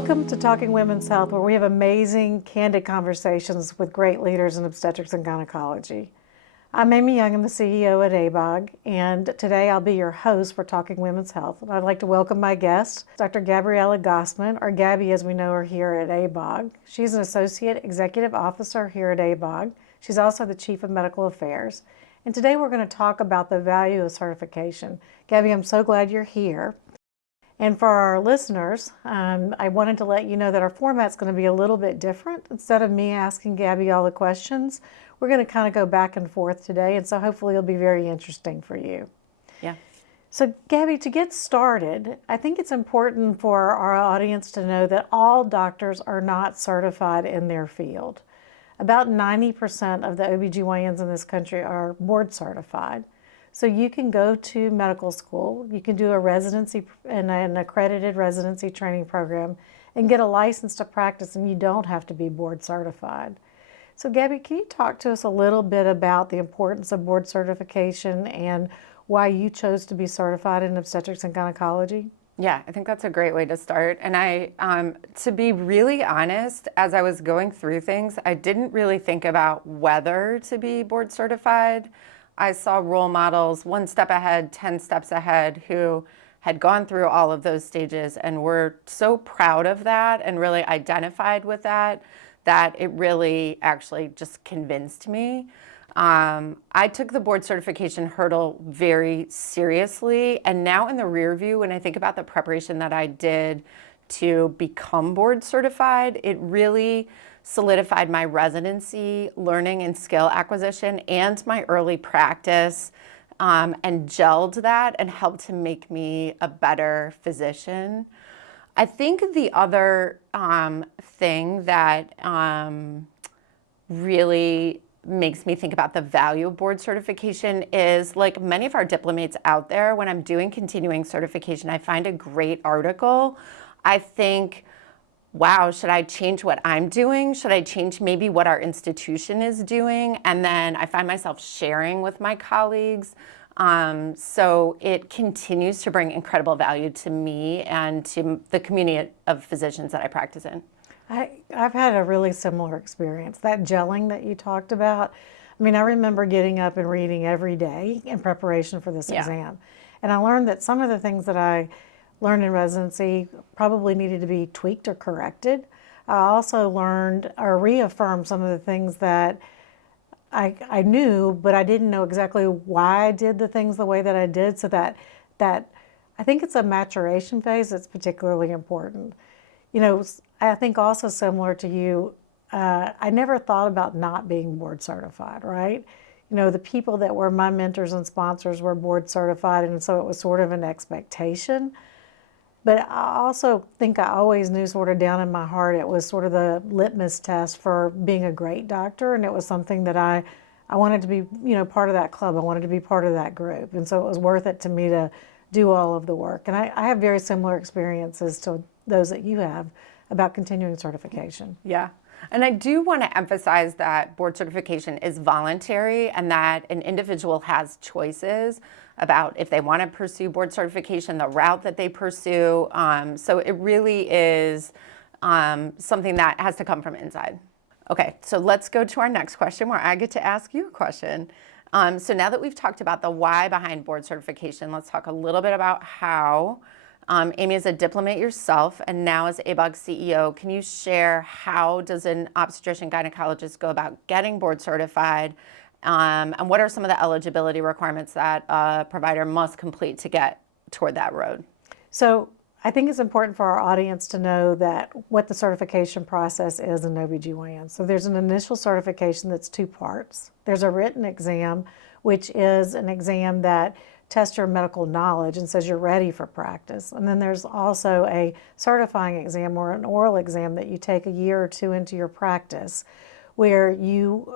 Welcome to Talking Women's Health, where we have amazing, candid conversations with great leaders in obstetrics and gynecology. I'm Amy Young, I'm the CEO at ABOG, and today I'll be your host for Talking Women's Health. And I'd like to welcome my guest, Dr. Gabriella Gosman, or Gabey as we know her here at ABOG. She's an Associate Executive Officer here at ABOG. She's also the Chief of Medical Affairs. And today we're going to talk about the value of certification. Gabey, I'm so glad you're here. And for our listeners, I wanted to let you know that our format's going to be a little bit different. Instead of me asking Gabey all the questions, we're going to kind of go back and forth today, and so hopefully it'll be very interesting for you. Yeah. So Gabey, to get started, I think it's important for our audience to know that all doctors are not certified in their field. About 90% of the OB-GYNs in this country are board certified. So you can go to medical school, you can do a residency and an accredited residency training program and get a license to practice, and you don't have to be board certified. So Gabey, can you talk to us a little bit about the importance of board certification and why you chose to be certified in obstetrics and gynecology? Yeah, I think that's a great way to start. And to be really honest, as I was going through things, I didn't really think about whether to be board certified. I saw role models 1 step ahead, 10 steps ahead, who had gone through all of those stages and were so proud of that and really identified with that, that it really actually just convinced me. I took the board certification hurdle very seriously, and now in the rear view, when I think about the preparation that I did to become board certified, it really solidified my residency, learning and skill acquisition, and my early practice, and gelled that and helped to make me a better physician. I think the other thing that really makes me think about the value of board certification is, like many of our diplomates out there, when I'm doing continuing certification, I find a great article. I think, wow, should I change what I'm doing? Should I change maybe what our institution is doing? And then I find myself sharing with my colleagues. So it continues to bring incredible value to me and to the community of physicians that I practice in. I've had a really similar experience. That gelling that you talked about, I mean, I remember getting up and reading every day in preparation for this exam. And I learned that some of the things that I learned in residency probably needed to be tweaked or corrected. I also learned or reaffirmed some of the things that I knew, but I didn't know exactly why I did the things the way that I did, so that I think it's a maturation phase that's particularly important. You know, I think also similar to you, I never thought about not being board certified, right? You know, the people that were my mentors and sponsors were board certified, and so it was sort of an expectation. But I also think I always knew sort of down in my heart it was sort of the litmus test for being a great doctor, and it was something that I wanted to be, you know, part of that club. I wanted to be part of that group, and so it was worth it to me to do all of the work. And I have very similar experiences to those that you have about continuing certification. Yeah. And I do want to emphasize that board certification is voluntary and that an individual has choices about if they want to pursue board certification, the route that they pursue. So it really is something that has to come from inside. Okay, so let's go to our next question where I get to ask you a question. So now that we've talked about the why behind board certification, let's talk a little bit about how. Amy, is a diplomat yourself and now as ABOG CEO, can you share how does an obstetrician gynecologist go about getting board certified? And what are some of the eligibility requirements that a provider must complete to get toward that road? So I think it's important for our audience to know that what the certification process is in OB-GYN. So there's an initial certification that's 2 parts. There's a written exam, which is an exam that tests your medical knowledge and says you're ready for practice. And then there's also a certifying exam or an oral exam that you take a year or 2 into your practice, where you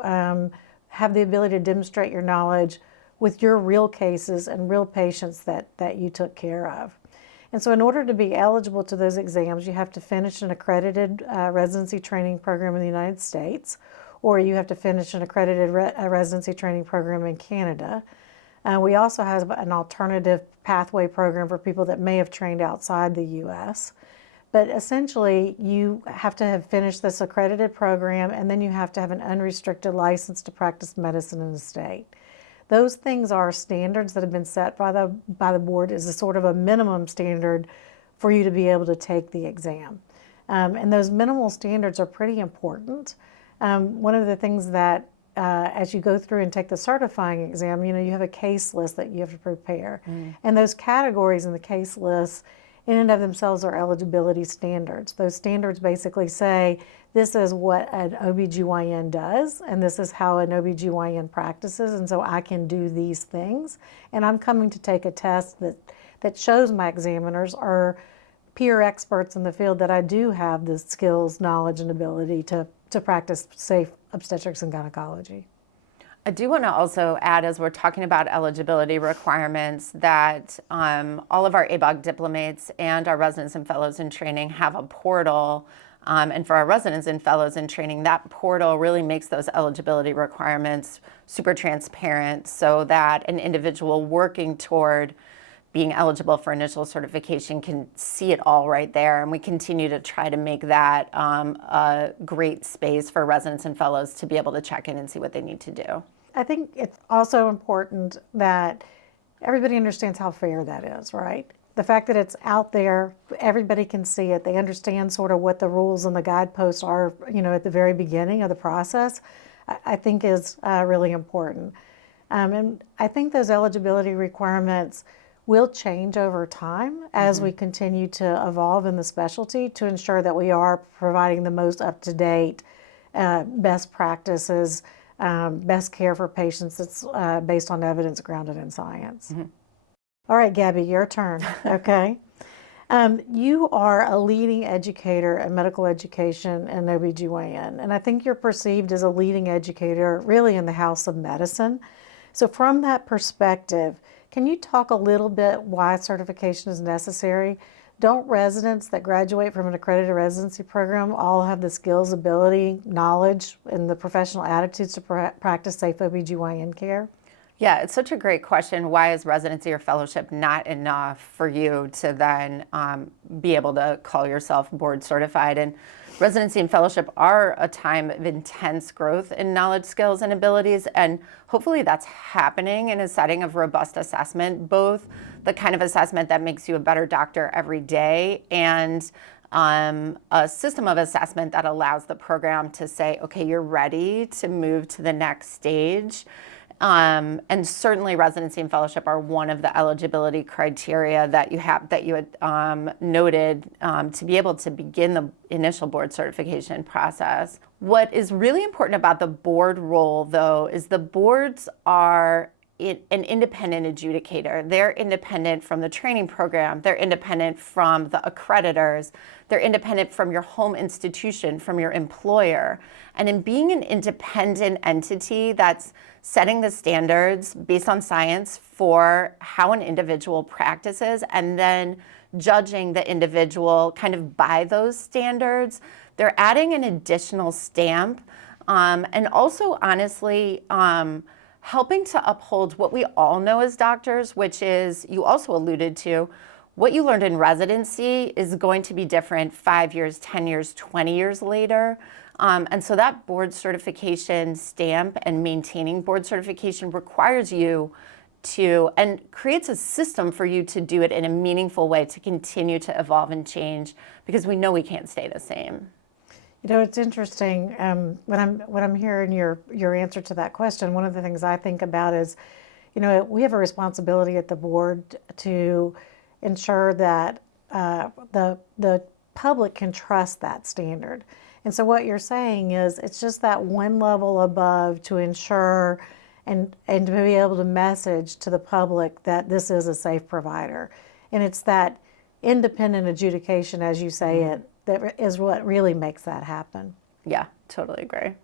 have the ability to demonstrate your knowledge with your real cases and real patients that you took care of. And so in order to be eligible to those exams, you have to finish an accredited residency training program in the United States, or you have to finish an accredited residency training program in Canada. We also have an alternative pathway program for people that may have trained outside the U.S. But essentially, you have to have finished this accredited program, and then you have to have an unrestricted license to practice medicine in the state. Those things are standards that have been set by the board as a sort of a minimum standard for you to be able to take the exam. And those minimal standards are pretty important. One of the things that as you go through and take the certifying exam, you have a case list that you have to prepare. And those categories in the case list in and of themselves are eligibility standards. Those standards basically say, this is what an OB-GYN does, and this is how an OB-GYN practices, and so I can do these things. And I'm coming to take a test that shows my examiners are peer experts in the field that I do have the skills, knowledge, and ability to practice safe obstetrics and gynecology. I do want to also add, as we're talking about eligibility requirements, that all of our ABOG diplomates and our residents and fellows in training have a portal. And for our residents and fellows in training, that portal really makes those eligibility requirements super transparent so that an individual working toward being eligible for initial certification can see it all right there. And we continue to try to make that a great space for residents and fellows to be able to check in and see what they need to do. I think it's also important that everybody understands how fair that is, right? The fact that it's out there, everybody can see it. They understand sort of what the rules and the guideposts are, at the very beginning of the process, I think is really important. And I think those eligibility requirements will change over time as we continue to evolve in the specialty to ensure that we are providing the most up-to-date best practices, best care for patients that's based on evidence grounded in science. All right, Gabby, your turn, okay? You are a leading educator in medical education and OB-GYN, and I think you're perceived as a leading educator really in the house of medicine. So from that perspective, can you talk a little bit why certification is necessary? Don't residents that graduate from an accredited residency program all have the skills, ability, knowledge, and the professional attitudes to practice safe OB-GYN care? Yeah, it's such a great question. Why is residency or fellowship not enough for you to then be able to call yourself board certified? And residency and fellowship are a time of intense growth in knowledge, skills, and abilities. And hopefully that's happening in a setting of robust assessment, both the kind of assessment that makes you a better doctor every day and a system of assessment that allows the program to say, okay, you're ready to move to the next stage. And certainly residency and fellowship are one of the eligibility criteria that you had noted to be able to begin the initial board certification process. What is really important about the board role, though, is the boards are an independent adjudicator. They're independent from the training program. They're independent from the accreditors. They're independent from your home institution, from your employer. And in being an independent entity that's setting the standards based on science for how an individual practices and then judging the individual kind of by those standards, they're adding an additional stamp and also honestly helping to uphold what we all know as doctors, which is, you also alluded to, what you learned in residency is going to be different 5 years, 10 years, 20 years later. And so that board certification stamp and maintaining board certification requires you to, and creates a system for you to do it in a meaningful way to continue to evolve and change, because we know we can't stay the same. It's interesting when I'm hearing your answer to that question. One of the things I think about is, we have a responsibility at the board to ensure that the public can trust that standard. And so what you're saying is it's just that one level above to ensure and to be able to message to the public that this is a safe provider. And it's that independent adjudication, as you say it, that is what really makes that happen. Yeah, totally agree.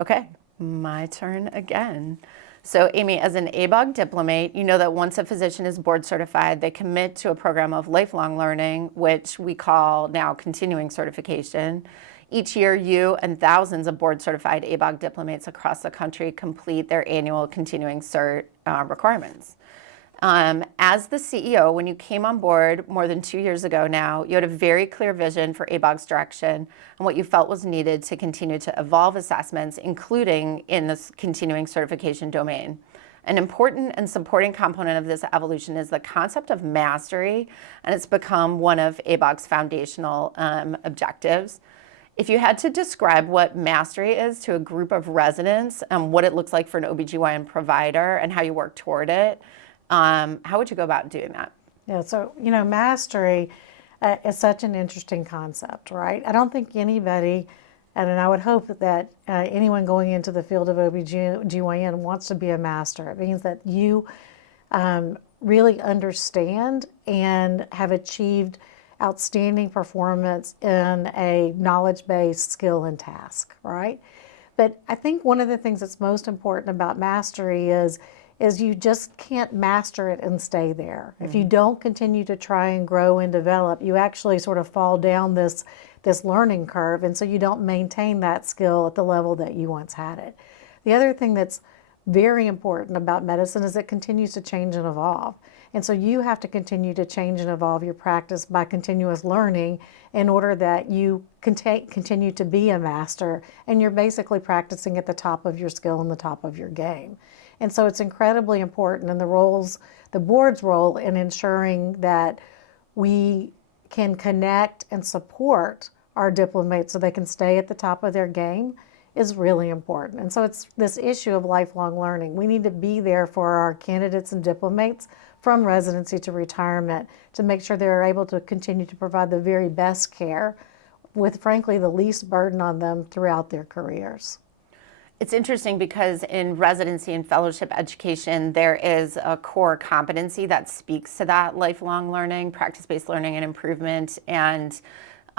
Okay, my turn again. So Amy, as an ABOG diplomate, you know that once a physician is board certified, they commit to a program of lifelong learning, which we call now continuing certification. Each year, you and thousands of board certified ABOG diplomates across the country complete their annual continuing cert requirements. As the CEO, when you came on board more than 2 years ago now, you had a very clear vision for ABOG's direction and what you felt was needed to continue to evolve assessments, including in this continuing certification domain. An important and supporting component of this evolution is the concept of mastery, and it's become one of ABOG's foundational objectives. If you had to describe what mastery is to a group of residents, what it looks like for an OB-GYN provider and how you work toward it, how would you go about doing that? Yeah, so, mastery is such an interesting concept, right? I don't think anybody, and I would hope that anyone going into the field of OB-GYN wants to be a master. It means that you really understand and have achieved outstanding performance in a knowledge-based skill and task, right? But I think one of the things that's most important about mastery is you just can't master it and stay there. If you don't continue to try and grow and develop, you actually sort of fall down this learning curve, and so you don't maintain that skill at the level that you once had it. The other thing that's very important about medicine is it continues to change and evolve. And so you have to continue to change and evolve your practice by continuous learning in order that you continue to be a master, and you're basically practicing at the top of your skill and the top of your game. And so it's incredibly important, and the board's role in ensuring that we can connect and support our diplomates so they can stay at the top of their game is really important. And so it's this issue of lifelong learning. We need to be there for our candidates and diplomates from residency to retirement to make sure they're able to continue to provide the very best care with, frankly, the least burden on them throughout their careers. It's interesting because in residency and fellowship education, there is a core competency that speaks to that lifelong learning, practice-based learning and improvement. And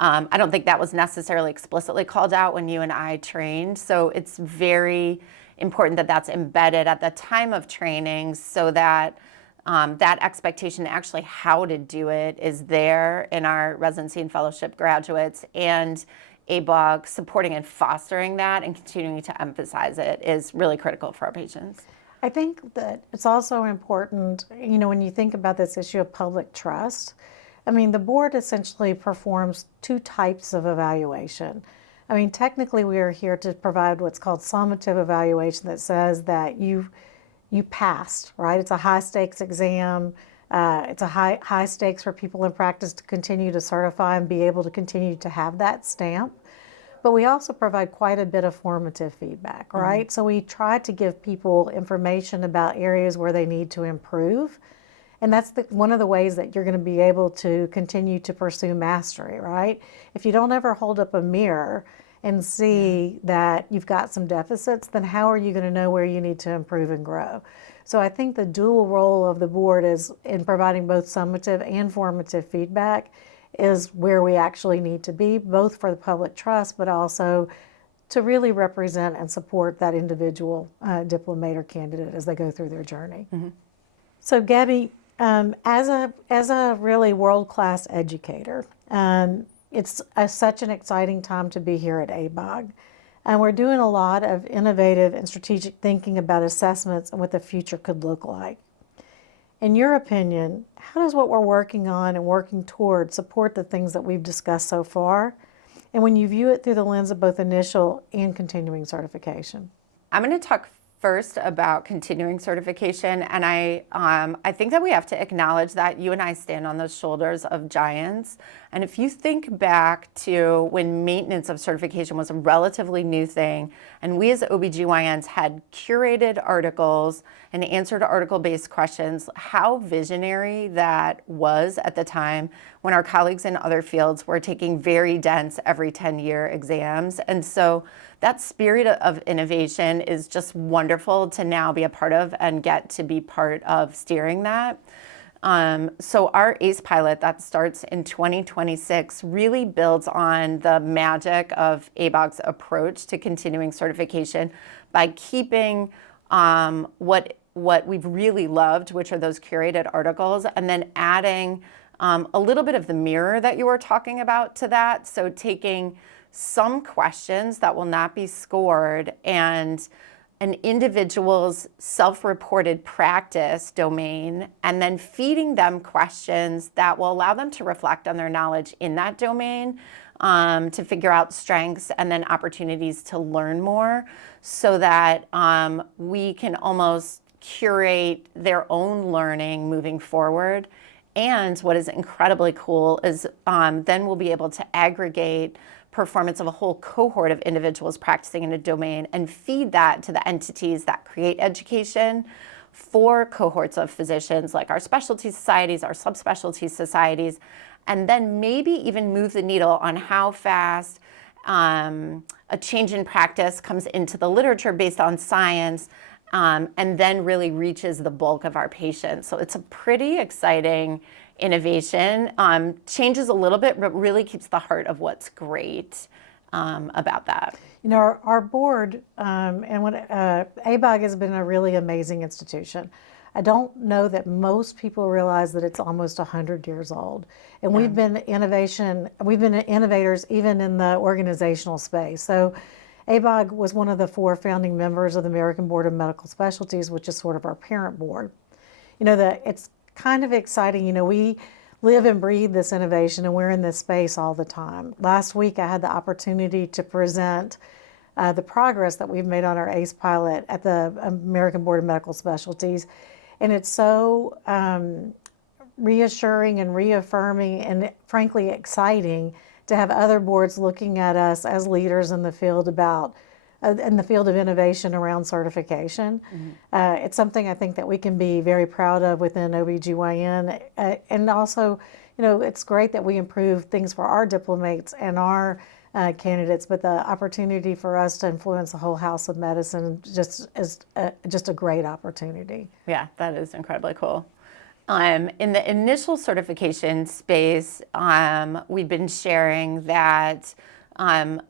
I don't think that was necessarily explicitly called out when you and I trained. So it's very important that that's embedded at the time of training so that that expectation, actually how to do it, is there in our residency and fellowship graduates, and ABOG supporting and fostering that and continuing to emphasize it is really critical for our patients. I think that it's also important, when you think about this issue of public trust, the board essentially performs two types of evaluation. Technically we are here to provide what's called summative evaluation that says that you passed, right? It's a high stakes exam. It's a high stakes for people in practice to continue to certify and be able to continue to have that stamp. But we also provide quite a bit of formative feedback, right? So we try to give people information about areas where they need to improve. And that's one of the ways that you're going to be able to continue to pursue mastery, right? If you don't ever hold up a mirror and see that you've got some deficits, then how are you going to know where you need to improve and grow? So I think the dual role of the board is in providing both summative and formative feedback is where we actually need to be, both for the public trust, but also to really represent and support that individual diplomate or candidate as they go through their journey. So Gabby, as a really world-class educator, it's such an exciting time to be here at ABOG. And we're doing a lot of innovative and strategic thinking about assessments and what the future could look like. In your opinion, how does what we're working on and working toward support the things that we've discussed so far? And when you view it through the lens of both initial and continuing certification? I'm going to talk first about continuing certification, and I think that we have to acknowledge that you and I stand on the shoulders of giants. And if you think back to when maintenance of certification was a relatively new thing, and we as OB-GYNs had curated articles and answered article-based questions, how visionary that was at the time when our colleagues in other fields were taking very dense every 10-year exams. And so that spirit of innovation is just wonderful to now be a part of and get to be part of steering that. So our ACE pilot that starts in 2026 really builds on the magic of ABOG's approach to continuing certification by keeping what we've really loved, which are those curated articles, and then adding a little bit of the mirror that you were talking about to that. So taking some questions that will not be scored and an individual's self-reported practice domain and then feeding them questions that will allow them to reflect on their knowledge in that domain, to figure out strengths and then opportunities to learn more, so that we can almost curate their own learning moving forward. And what is incredibly cool is then we'll be able to aggregate performance of a whole cohort of individuals practicing in a domain and feed that to the entities that create education for cohorts of physicians, like our specialty societies, our subspecialty societies, and then maybe even move the needle on how fast a change in practice comes into the literature based on science, and then really reaches the bulk of our patients. So it's a pretty exciting innovation. Changes a little bit, but really keeps the heart of what's great about that. You know, our board, and when ABOG has been a really amazing institution. I don't know that most people realize that it's almost 100 years old. And we've been innovators even in the organizational space. So ABOG was one of the 4 founding members of the American Board of Medical Specialties, which is sort of our parent board. You know, it's kind of exciting. You know, we live and breathe this innovation, and we're in this space all the time. Last week, I had the opportunity to present the progress that we've made on our ACE pilot at the American Board of Medical Specialties. And it's so reassuring and reaffirming and frankly exciting to have other boards looking at us as leaders in the field in the field of innovation around certification. It's something I think that we can be very proud of within OB-GYN. And also, you know, it's great that we improve things for our diplomates and our candidates, but the opportunity for us to influence the whole house of medicine just is just a great opportunity. Yeah, that is incredibly cool. In the initial certification space, we've been sharing that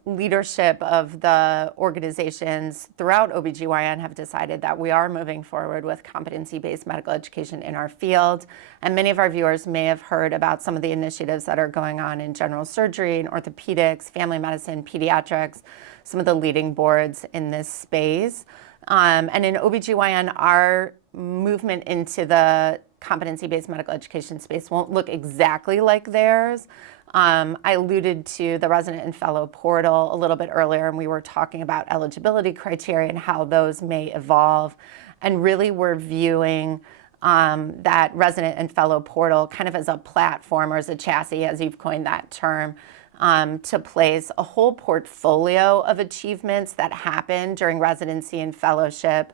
leadership of the organizations throughout OB-GYN have decided that we are moving forward with competency-based medical education in our field. And many of our viewers may have heard about some of the initiatives that are going on in general surgery, in orthopedics, family medicine, pediatrics, some of the leading boards in this space. And in OB-GYN, our movement into the competency-based medical education space won't look exactly like theirs. I alluded to the resident and fellow portal a little bit earlier, and we were talking about eligibility criteria and how those may evolve. And really we're viewing that resident and fellow portal kind of as a platform or as a chassis, as you've coined that term, to place a whole portfolio of achievements that happen during residency and fellowship,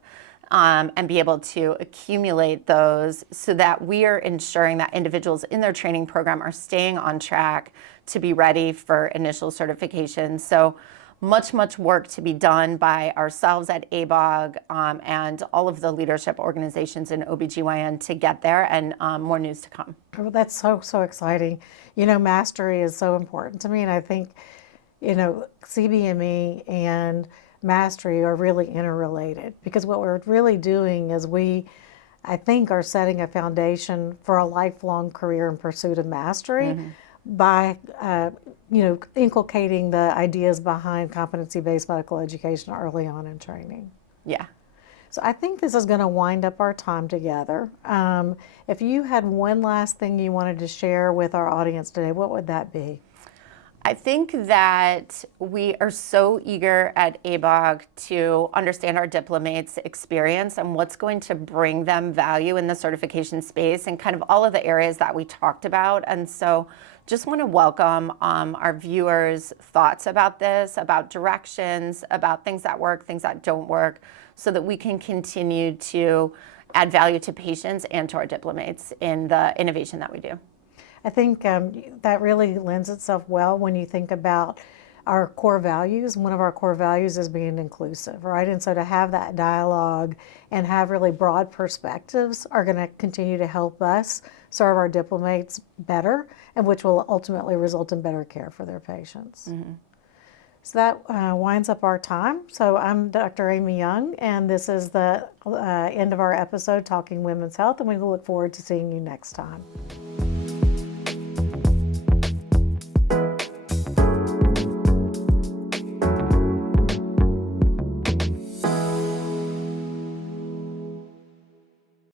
and be able to accumulate those so that we are ensuring that individuals in their training program are staying on track to be ready for initial certification. So much work to be done by ourselves at ABOG and all of the leadership organizations in OB-GYN to get there, and more news to come. Well, that's so exciting. You know, mastery is so important to me, and I think, you know, CBME and mastery are really interrelated, because what we're really doing is I think, are setting a foundation for a lifelong career in pursuit of mastery by, you know, inculcating the ideas behind competency-based medical education early on in training. Yeah. So I think this is going to wind up our time together. If you had one last thing you wanted to share with our audience today, what would that be? I think that we are so eager at ABOG to understand our diplomates' experience and what's going to bring them value in the certification space and kind of all of the areas that we talked about. And so just want to welcome our viewers' thoughts about this, about directions, about things that work, things that don't work, so that we can continue to add value to patients and to our diplomates in the innovation that we do. I think that really lends itself well when you think about our core values. One of our core values is being inclusive, right? And so to have that dialogue and have really broad perspectives are going to continue to help us serve our diplomates better, and which will ultimately result in better care for their patients. So that winds up our time. So I'm Dr. Amy Young, and this is the end of our episode, Talking Women's Health, and we look forward to seeing you next time.